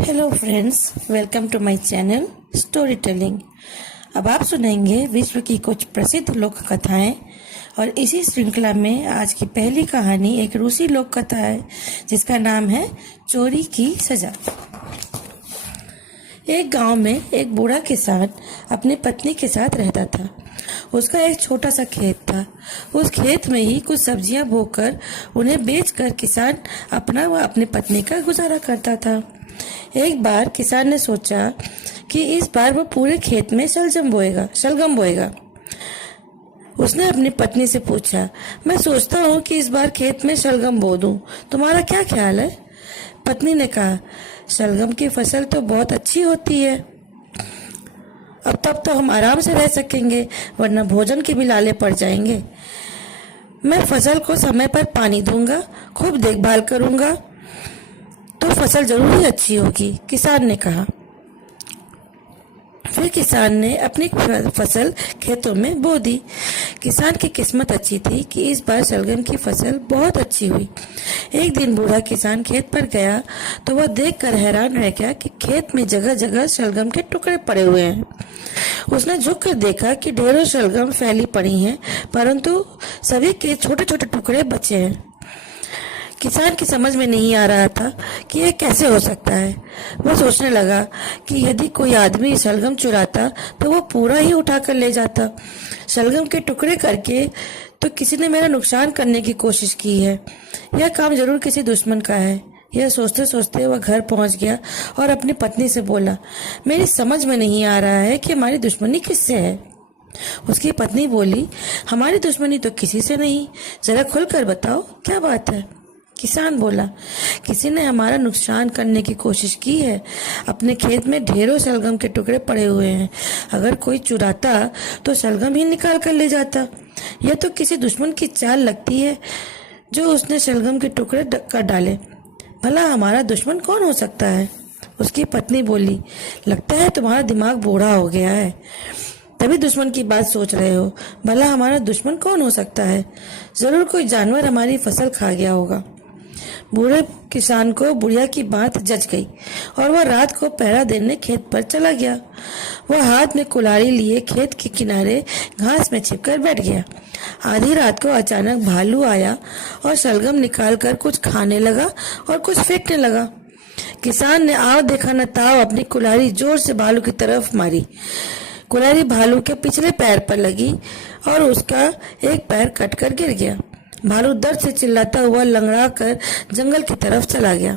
Hello friends, welcome to my channel story telling. अब आप सुनेंगे विश्व की कुछ प्रसिद्ध लोक कथाएं और इसी श्रृंखला में आज की पहली कहानी एक रूसी लोक कथा है जिसका नाम है चोरी की सजा। एक गांव में एक बूढ़ा किसान अपनी पत्नी के साथ रहता था। उसका एक छोटा सा खेत था। उस खेत में ही कुछ सब्जियां बोकर उन्हें बेचकर किसान अपना व अपनी पत्नी का गुजारा करता था। एक बार किसान ने सोचा कि इस बार वो पूरे खेत में शलगम बोएगा। उसने अपनी पत्नी से पूछा, मैं सोचता हूँ कि इस बार खेत में शलगम बो दूं, तुम्हारा क्या ख्याल है? पत्नी ने कहा, शलगम की फसल तो बहुत अच्छी होती है। अब तब तो हम आराम से रह सकेंगे, वरना भोजन के भी लाले पड़ जाएंगे। मैं फसल को समय पर पानी दूंगा, खूब देखभाल करूंगा तो फसल जरूर ही अच्छी होगी, किसान ने कहा। फिर किसान ने अपनी फसल खेतों में बो दी। किसान की किस्मत अच्छी थी कि इस बार शलगम की फसल बहुत अच्छी हुई। एक दिन बूढ़ा किसान खेत पर गया तो वह देखकर हैरान रह गया कि खेत में जगह जगह शलगम के टुकड़े पड़े हुए हैं। उसने झुककर देखा कि ढेरों शलगम फैली पड़ी हैं, परंतु सभी के छोटे छोटे टुकड़े बचे हैं। किसान की समझ में नहीं आ रहा था कि यह कैसे हो सकता है। वह सोचने लगा कि यदि कोई आदमी शलगम चुराता तो वह पूरा ही उठा कर ले जाता। शलगम के टुकड़े करके तो किसी ने मेरा नुकसान करने की कोशिश की है। यह काम जरूर किसी दुश्मन का है। यह सोचते सोचते वह घर पहुंच गया और अपनी पत्नी से बोला, मेरी समझ में नहीं आ रहा है कि हमारी दुश्मनी किससे है। उसकी पत्नी बोली, हमारी दुश्मनी तो किसी से नहीं, जरा खुलकर बताओ क्या बात है। किसान बोला, किसी ने हमारा नुकसान करने की कोशिश की है। अपने खेत में ढेरों शलगम के टुकड़े पड़े हुए हैं। अगर कोई चुराता तो शलगम ही निकाल कर ले जाता। यह तो किसी दुश्मन की चाल लगती है जो उसने शलगम के टुकड़े कर डाले। भला हमारा दुश्मन कौन हो सकता है? उसकी पत्नी बोली, लगता है तुम्हारा दिमाग बूढ़ा हो गया है, तभी दुश्मन की बात सोच रहे हो। भला हमारा दुश्मन कौन हो सकता है? जरूर कोई जानवर हमारी फसल खा गया होगा। बूढ़े किसान को बुढ़िया की बात जच गई और वह रात को पहरा देने खेत पर चला गया। वह हाथ में कुल्हाड़ी लिए खेत के किनारे घास में छिपकर बैठ गया। आधी रात को अचानक भालू आया और शलगम निकालकर कुछ खाने लगा और कुछ फेंकने लगा। किसान ने आओ देखा न ताव अपनी कुल्हाड़ी जोर से भालू की तरफ मारी। कुल्हाड़ी भालू के पिछले पैर पर लगी और उसका एक पैर कटकर गिर गया। भालू दर्द से चिल्लाता हुआ लंगड़ा कर जंगल की तरफ चला गया।